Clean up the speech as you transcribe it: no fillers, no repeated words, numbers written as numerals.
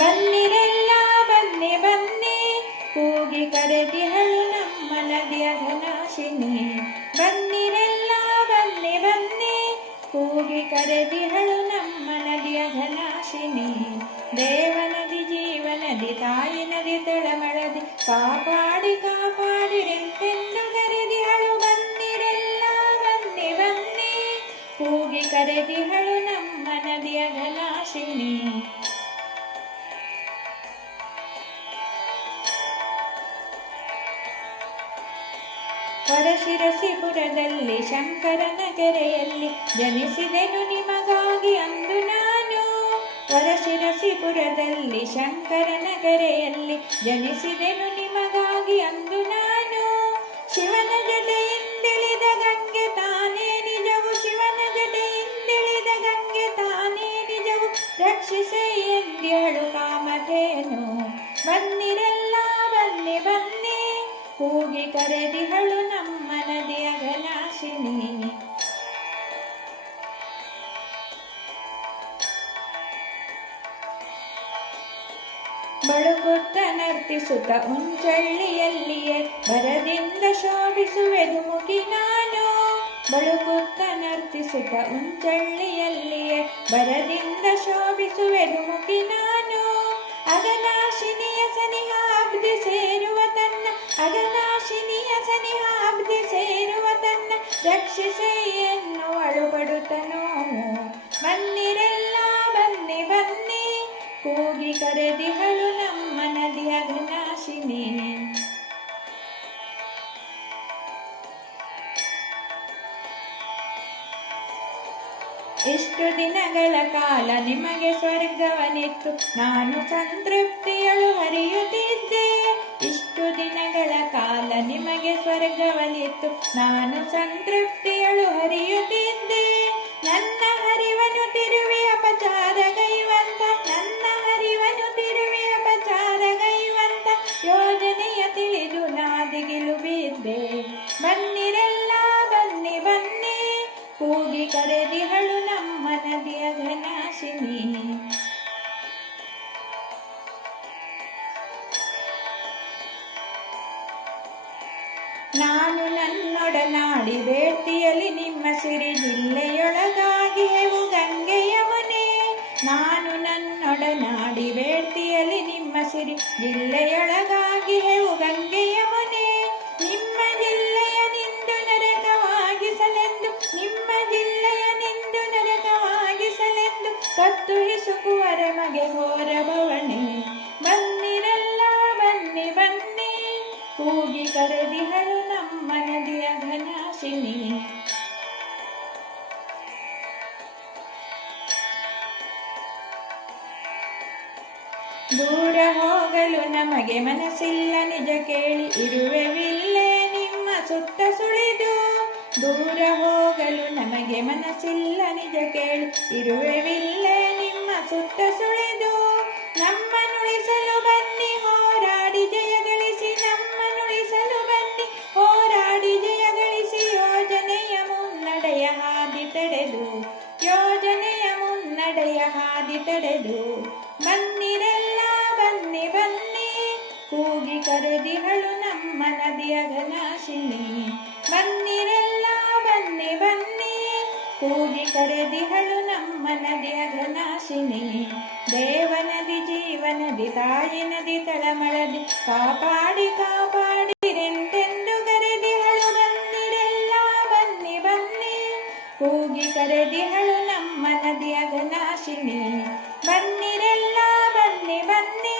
ಬನ್ನಿರೆಲ್ಲ ಬನ್ನಿ ಬನ್ನಿ ಕೂಗಿ ಕರೆದಿಹಳು ನಮ್ಮ ನದಿಯ ಘನಾಶಿನಿ. ಬನ್ನಿರೆಲ್ಲ ಬನ್ನಿ ಬನ್ನಿ ಕೂಗಿ ಕರೆದಿಹಳು ನಮ್ಮ ನದಿಯ ಘನಾಶಿನಿ. ದೇವನದಿ ಜೀವನದಿ ತಾಯಿ ನದಿ ತಳಮಳದಿ ಕಾಪಾಡಿ ಕಾಪಾಡಿರೆಂತೆಂದು ಕರೆದಿಹಳು. ಬನ್ನಿರೆಲ್ಲ ಬನ್ನಿ ಬನ್ನಿ ಕೂಗಿ ಕರೆದಿಹಳು ನಮ್ಮ ನದಿಯ ಘನಾಶಿನಿ. ಹೊರಶಿರಸಿಪುರದಲ್ಲಿ ಶಂಕರನ ಕೆರೆಯಲ್ಲಿ ಜನಿಸಿದೆನು ನಿಮಗಾಗಿ ಅಂದು ನಾನು. ಹೊರಶಿರಸಿಪುರದಲ್ಲಿ ಶಂಕರನ ಕೆರೆಯಲ್ಲಿ ಜನಿಸಿದೆನು ನಿಮಗಾಗಿ ಅಂದು ನಾನು. ಶಿವನ ಜಟೆಯಿಂದಿಳಿದ ಗಂಗೆ ತಾನೇ ನಿಜವು, ಶಿವನ ಜಟೆಯಿಂದಿಳಿದ ಗಂಗೆ ತಾನೇ ನಿಜವು, ರಕ್ಷಿಸೆ ಎಂದಿಹಳು ಕಾಮಧೇನು. ಬನ್ನಿರೆಲ್ಲ ಬನ್ನಿ ಬನ್ನಿ ಕೂಗಿ ಕರೆದಿಹಳು ನಮ್ಮ ನದಿಯ ಘನಾಶಿನಿ. ಬಳುಕುತ್ತ ನರ್ತಿಸುತ್ತ ಉಂಚಳ್ಳಿಯಲ್ಲಿಯೇ ಭರದಿಂದ ಶೋಭಿಸುವೆದು ಮುಗಿ ನಾನು. ಬಳುಕುತ್ತ ನರ್ತಿಸುತ್ತ ಉಂಚಳ್ಳಿಯಲ್ಲಿಯೇ ಭರದಿಂದ ಶೋಭಿಸುವೆದು ಮುಗಿ ನಾನು. ಅಗನಾಶಿನಿಯ ಸನಿಹ ಅಬ್ಧಿ ಸೇರುವ ತನ್ನ, ಅಗನಾಶಿನಿಯ ಸನಿಹ ಅಬ್ಧಿ ಸೇರುವ ತನ್ನ, ರಕ್ಷಿಸೆ ಎನ್ನುವಳು ಪಡುತ್ತ ನೋವು. ಬನ್ನಿರೆಲ್ಲ ಬನ್ನಿ ಬನ್ನಿ ಕೂಗಿ ಕರೆದಿಹಳು ನಮ್ಮ ನದಿಯ ಘನಾಶಿನಿ. ಇಷ್ಟು ದಿನಗಳ ಕಾಲ ನಿಮಗೆ ಸ್ವರ್ಗವನಿತ್ತು ನಾನು ಸಂತೃಪ್ತಿಯಳು ಹರಿಯುತ್ತಿದ್ದೆ. ಇಷ್ಟು ದಿನಗಳ ಕಾಲ ನಿಮಗೆ ಸ್ವರ್ಗವನಿತ್ತು ನಾನು ಸಂತೃಪ್ತಿಯಳು ಹರಿಯುತ್ತಿದ್ದೆ. ನನ್ನ ಹರಿವನು ತಿರುವಿ ಅಪಚಾರಗೈವಂತ, ನನ್ನ ಹರಿವನು ತಿರುವಿ ಅಪಚಾರಗೈವಂತ, ಯೋಜನೆಯ ತಿಳಿದು ನಾದಿಗಿಲು ಬಿದ್ದೆ. ಬನ್ನಿರೆಲ್ಲ ಬನ್ನಿ ಬನ್ನಿ ಕೂಗಿ ಕರೆದಿಹಳು ನಮ್ಮ ನದಿಯ ಘನಾಶಿನಿ. ನಾನು ನನ್ನೊಡನಾಡಿ ಬೇಡ್ತಿಯಲಿ ನಿಮ್ಮ ಸಿರಿ ಜಿಲ್ಲೆಯೊಳಗಾಗಿ ಹೆವು ಗಂಗೆ ಯಮುನೆ. ನಾನು ನನ್ನೊಡನಾಡಿ ಬೇಡ್ತಿಯಲಿ ನಿಮ್ಮ ಸಿರಿ ಜಿಲ್ಲೆಯೊಳಗಾಗಿ ಹೆವು ಗಂಗೆ ಯಮುನೆ. ನಿಮ್ಮ ಜಿಲ್ಲೆಯ ನಿಂದು ನರಕವಾಗಿಸಲೆಂದು, ನಿಮ್ಮ ಜಿಲ್ಲೆಯ ನಿಂದು ನರಕವಾಗಿಸಲೆಂದು ಕತ್ತು ಹಿಸುಕುವರ ಮಗೆ ಘೋರ ಭವಣೆ. ಬನ್ನಿರೆಲ್ಲ ಬನ್ನಿ ಬನ್ನಿ ಕೂಗಿ ಕರೆದಿಹಳು ನಮ್ಮ ನದಿಯ ಘನಾಶಿನಿ. ದೂರ ಹೋಗಲು ನಮಗೆ ಮನಸ್ಸಿಲ್ಲ ನಿಜ ಕೇಳಿ, ಇರುವೆವಿಲ್ಲೇ ನಿಮ್ಮ ಸುತ್ತ ಸುಳಿದು. ದೂರ ಹೋಗಲು ನಮಗೆ ಮನಸ್ಸಿಲ್ಲ ನಿಜ ಕೇಳಿ, ಇರುವೆವಿಲ್ಲೇ ನಿಮ್ಮ ಸುತ್ತ ಸುಳಿದು. ನಮ್ಮನುಳಿಸಲು ಬನ್ನಿ ಹೋರಾಡಿ ಜಯ ಗಳಿಸಿ, ನಮ್ಮನುಳಿಸಲು ಬನ್ನಿ ಹೋರಾಡಿ ಜಯ ಗಳಿಸಿ, ಯೋಜನೆಯ ಮುನ್ನಡೆಯ ಹಾದಿ ತಡೆದು, ಯೋಜನೆಯ ಮುನ್ನಡೆಯ ಹಾದಿ ತಡೆದು. ಬನ್ನಿರೆಲ್ಲ ಬನ್ನಿ ಬನ್ನಿ ಕೂಗಿ ಕರೆದಿಹಳು ನಮ್ಮ ನದಿಯ ಘನಾಶಿನಿ. ಬನ್ನಿರೆಲ್ಲ ಬನ್ನಿ ಬನ್ನಿ ಕೂಗಿ ಕರೆದಿಹಳು ನಮ್ಮ ನದಿಯ ಘನಾಶಿನಿ. ದೇವನದಿ ಜೀವನದಿ ತಾಯಿ ನದಿ ತಳಮಳದಿ ಕಾಪಾಡಿ ಕಾಪಾಡಿರೆಂತೆಂದು ಕರೆದಿಹಳು. ಬನ್ನಿರೆಲ್ಲ ಬನ್ನಿ ಬನ್ನಿ ಕೂಗಿ ಕರೆದಿಹಳು ನಮ್ಮ ನದಿಯ ಘನಾಶಿನಿ. ಬನ್ನಿರೆಲ್ಲ ಬನ್ನಿ ಬನ್ನಿ